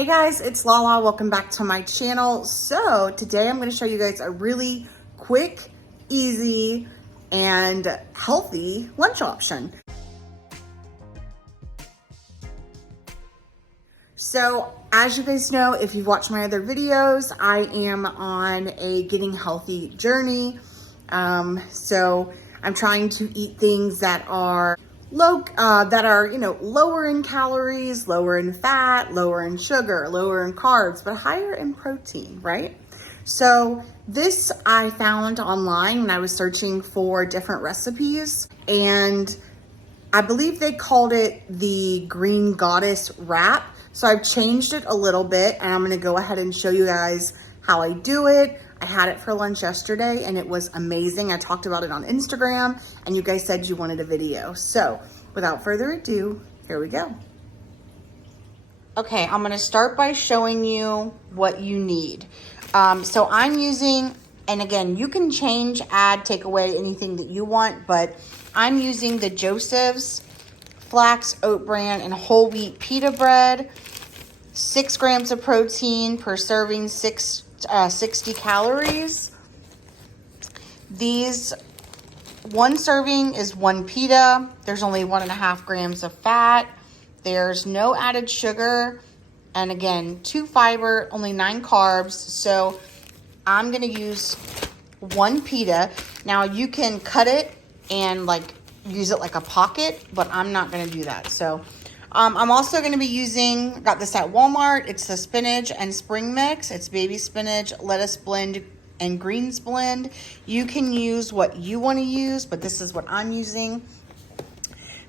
Hey guys, it's Lala. Welcome back to my channel. So today I'm going to show you guys a really quick, easy, and healthy lunch option. So as you guys know, if you've watched my other videos, I am on a getting healthy journey. So I'm trying to eat things that are lower in calories, lower in fat, lower in sugar, lower in carbs, but higher in protein, right? So this I found online when I was searching for different recipes, and I believe they called it the Green Goddess wrap. So I've changed it a little bit, and I'm gonna go ahead and show you guys how I do it. I had it for lunch yesterday and it was amazing. I talked about it on Instagram and you guys said you wanted a video. So without further ado, here we go. Okay, I'm gonna start by showing you what you need. So I'm using, and again, you can change, add, take away anything that you want, but I'm using the Joseph's Flax, Oat Bran, and Whole Wheat Pita bread. 6 grams of protein per serving, 60 calories. These, one serving is 1 pita. There's only 1.5 grams of fat. There's no added sugar. And again, 2 fiber, only 9 carbs. So I'm gonna use 1 pita. Now you can cut it and use it like a pocket, but I'm not gonna do that. So I'm also going to be using, got this at Walmart. It's the spinach and spring mix. It's baby spinach, lettuce blend, and greens blend. You can use what you want to use, but this is what I'm using.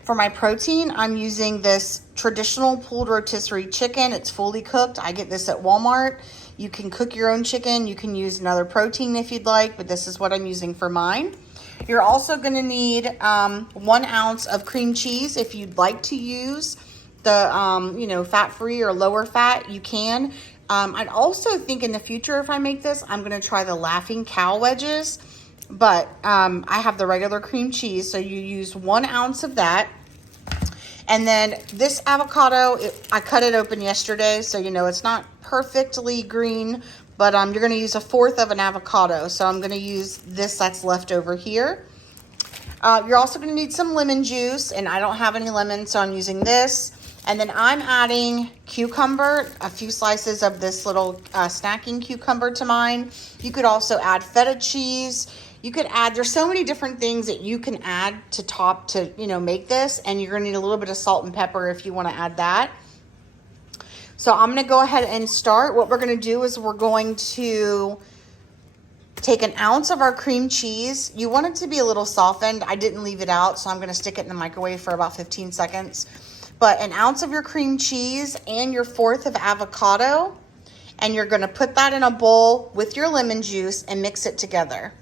For my protein, I'm using this traditional pulled rotisserie chicken. It's fully cooked. I get this at Walmart. You can cook your own chicken. You can use another protein if you'd like, but this is what I'm using for mine. You're also going to need 1 ounce of cream cheese if you'd like to use the fat-free or lower fat, you can. I'd also think in the future, if I make this, I'm going to try the Laughing Cow wedges, but I have the regular cream cheese, so you use 1 ounce of that. And then this avocado, I cut it open yesterday, so it's not perfectly green, but you're going to use 1/4 of an avocado, so I'm going to use this that's left over here. You're also going to need some lemon juice, and I don't have any lemon, so I'm using this. And then I'm adding cucumber, a few slices of this little snacking cucumber to mine. You could also add feta cheese. You could add, there's so many different things that you can add to top to, make this. And you're gonna need a little bit of salt and pepper if you wanna add that. So I'm gonna go ahead and start. What we're gonna do is we're going to take 1 ounce of our cream cheese. You want it to be a little softened. I didn't leave it out, so I'm gonna stick it in the microwave for about 15 seconds. But 1 ounce of your cream cheese and your 1/4 of avocado, and you're gonna put that in a bowl with your lemon juice and mix it together.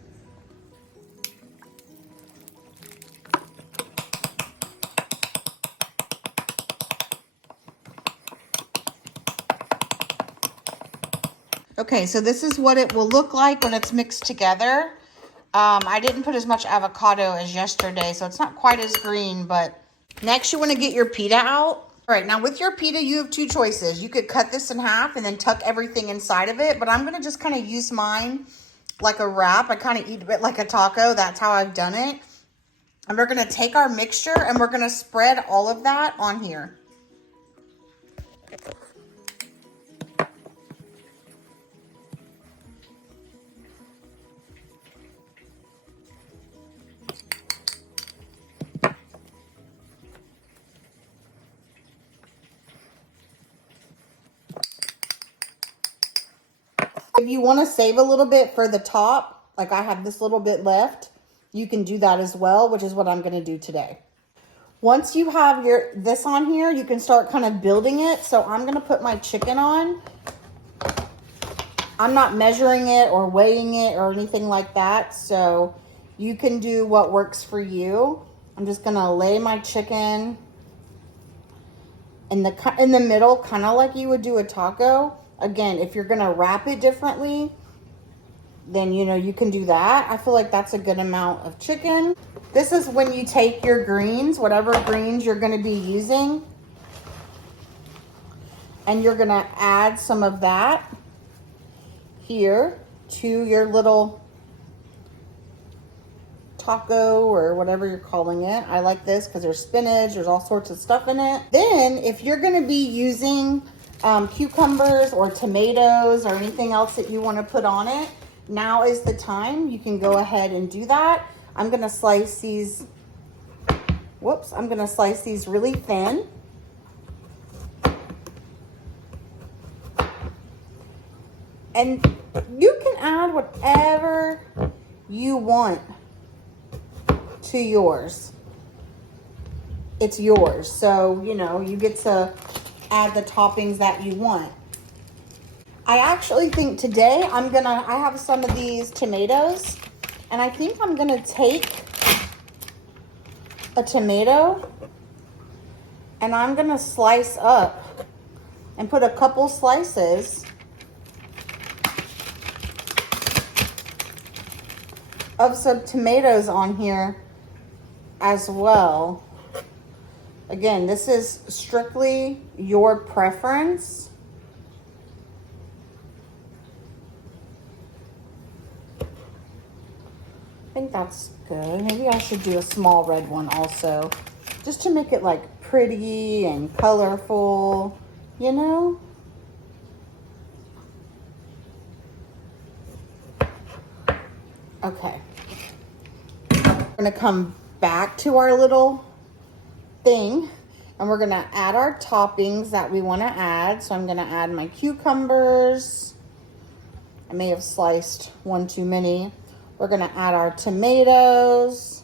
Okay, so this is what it will look like when it's mixed together. I didn't put as much avocado as yesterday, so it's not quite as green, but next, you want to get your pita out. All right, now with your pita, you have 2 choices. You could cut this in half and then tuck everything inside of it, but I'm going to just kind of use mine like a wrap. I kind of eat it like a taco. That's how I've done it. And we're going to take our mixture and we're going to spread all of that on here. If you want to save a little bit for the top, like I have this little bit left, you can do that as well, which is what I'm going to do today. Once you have this on here, you can start kind of building it. So I'm going to put my chicken on. I'm not measuring it or weighing it or anything like that. So you can do what works for you. I'm just going to lay my chicken in the middle, kind of like you would do a taco. Again, if you're going to wrap it differently, then, you can do that. I feel like that's a good amount of chicken. This is when you take your greens, whatever greens you're going to be using, And you're gonna add some of that here to your little taco or whatever you're calling it. I like this because there's spinach, there's all sorts of stuff in it. Then if you're gonna be using cucumbers or tomatoes or anything else that you wanna put on it, now is the time. You can go ahead and do that. I'm gonna slice these, I'm gonna slice these really thin. And you can add whatever you want to yours. It's yours. So, you know, you get to add the toppings that you want. I actually think today I have some of these tomatoes, and I think I'm gonna take a tomato and I'm gonna slice up and put a couple slices of some tomatoes on here as well. Again, this is strictly your preference. I think that's good. Maybe I should do a small red one also, just to make it like pretty and colorful, you know? Okay. We're gonna come back to our little thing and we're gonna add our toppings that we wanna add. So I'm gonna add my cucumbers. I may have sliced one too many. We're gonna add our tomatoes.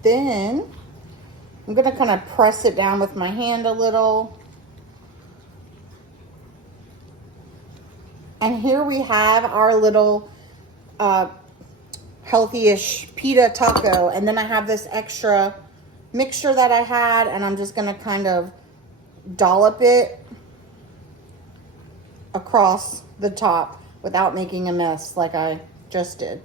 Then I'm gonna kind of press it down with my hand a little. And here we have our little healthy-ish pita taco. And then I have this extra mixture that I had, and I'm just gonna kind of dollop it across the top without making a mess like I just did.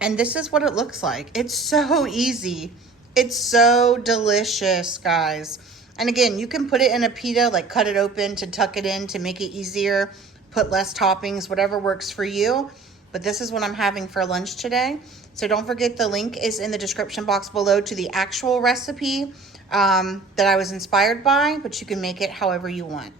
And this is what it looks like. It's so easy. It's so delicious, guys. And again, you can put it in a pita, like cut it open to tuck it in to make it easier, put less toppings, whatever works for you. But this is what I'm having for lunch today. So don't forget, the link is in the description box below to the actual recipe that I was inspired by, but you can make it however you want.